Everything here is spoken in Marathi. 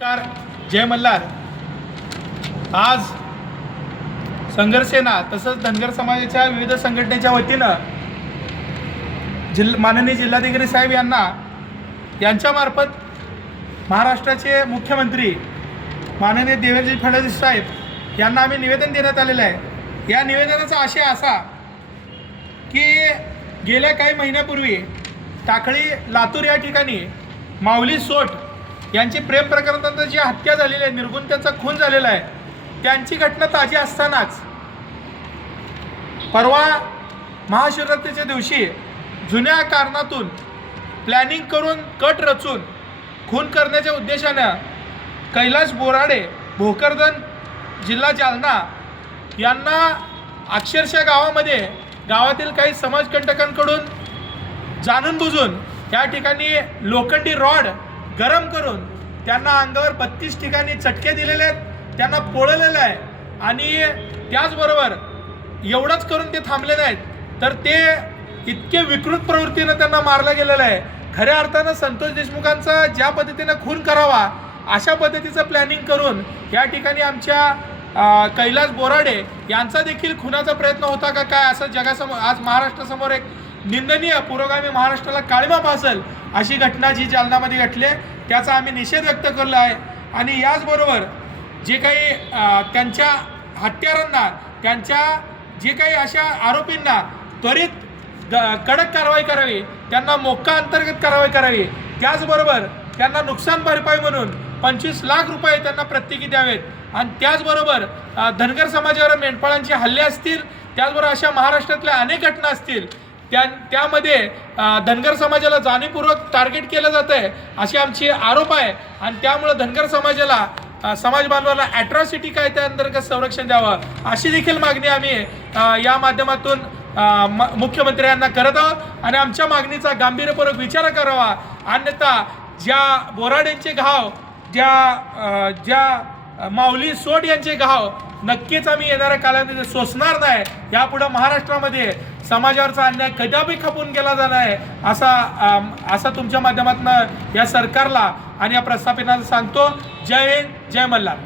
नमस्कार जय मल्हार. आज संघर्षसेना तसंच धनगर समाजाच्या विविध संघटनेच्या वतीनं जिल्हा माननीय जिल्हाधिकारी साहेब यांना यांच्यामार्फत महाराष्ट्राचे मुख्यमंत्री माननीय देवेंद्रजी फडणवीस साहेब यांना आम्ही निवेदन देण्यात आलेलं आहे. या निवेदनाचा आशय असा की गेल्या काही महिन्यापूर्वी टाकळी लातूर या ठिकाणी माऊली सोट यांची प्रेम प्रकरणात जी हत्या झालेली आहे निर्गुण त्यांचा खून झालेला आहे त्यांची घटना ताजी असतानाच परवा महाशिवरात्रीच्या दिवशी जुन्या कारणातून प्लॅनिंग करून कट रचून खून करण्याच्या उद्देशानं कैलास बोराडे भोकरदन जिल्हा जालना यांना अक्षरशः गावामध्ये गावातील काही समाजकंटकांकडून जाणून बुजून त्या ठिकाणी लोखंडी रॉड गरम करून त्यांना अंगावर बत्तीस ठिकाणी चटके दिलेले आहेत त्यांना पोळलेलं आहे. आणि त्याचबरोबर एवढंच करून ते थांबले नाहीत तर ते इतके विकृत प्रवृत्तीनं त्यांना मारलं गेलेलं आहे. खऱ्या अर्थानं संतोष देशमुखांचा ज्या पद्धतीनं खून करावा अशा पद्धतीचं प्लॅनिंग करून या ठिकाणी आमच्या कैलास बोराडे यांचा देखील खुनाचा प्रयत्न होता का काय असं जगासमोर आज महाराष्ट्रासमोर एक निंदनीय पुरोगामी महाराष्ट्राला काळीमा पासल अशी घटना जी जालनामध्ये घडली आहे, त्याचा आम्ही निषेध व्यक्त करला आहे. आणि याचबरोबर जे काही त्यांच्या हत्यारांना त्यांच्या जे काही अशा आरोपींना त्वरित ग- कडक कारवाई करावी त्यांना मोक्का अंतर्गत कारवाई करावी त्याचबरोबर त्यांना नुकसान भरपाई म्हणून पंचवीस लाख रुपये त्यांना प्रत्येकी द्यावेत. आणि त्याचबरोबर धनगर समाजावर मेंढपाळांचे हल्ले असतील त्याचबरोबर अशा महाराष्ट्रातल्या अनेक घटना असतील त्या त्यामध्ये धनगर समाजाला जाणीवपूर्वक टार्गेट केलं जातं आहे अशी आमची आरोप आहे. आणि त्यामुळं धनगर समाजाला समाज बांधवाला अॅट्रॉसिटी कायद्याअंतर्गत संरक्षण द्यावं अशी देखील मागणी आम्ही या माध्यमातून म- मुख्यमंत्र्यांना करत आहोत. आणि आमच्या मागणीचा गांभीर्यपूर्वक विचार करावा. अन्यथा ज्या बोराड्यांचे घाव ज्या ज्या माऊली सोड यांचे घाव नक्कीच आम्ही येणाऱ्या कालामध्ये सोसणार नाही. यापुढं महाराष्ट्रामध्ये समाजावरचा अन्याय कदापि खपून केला जाणार आहे असा असा तुमच्या माध्यमातून या सरकारला आणि या प्रस्थापितांना सांगतो. जय हिंद जय मल्हार.